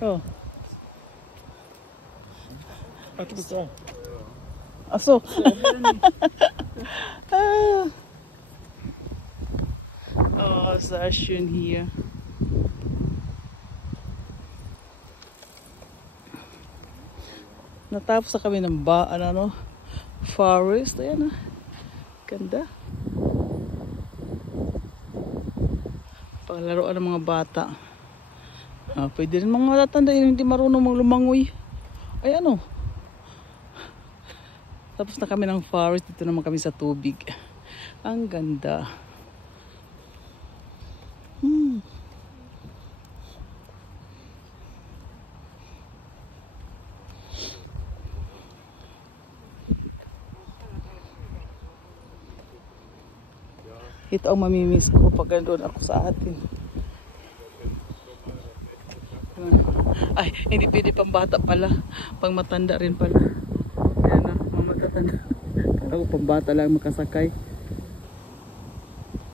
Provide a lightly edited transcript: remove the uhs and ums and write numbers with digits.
Oh. Att du sa. Aso. Ah. Oh, so schön hier. Natapos na kami ng forest. Ayan ah. Ganda. Paglaruan ng mga bata. Ah, pwede rin mga matatanda yung hindi marunong lumangoy. Ay ano. Tapos na kami ng forest. Dito naman kami sa tubig. Ang ganda. Ito ang mamimiss ko pag doon ako sa atin. Ay, hindi pwede pang bata pala. Pang matanda rin pala. Ayan na, matatanda. Kala ko pang bata lang makasakay.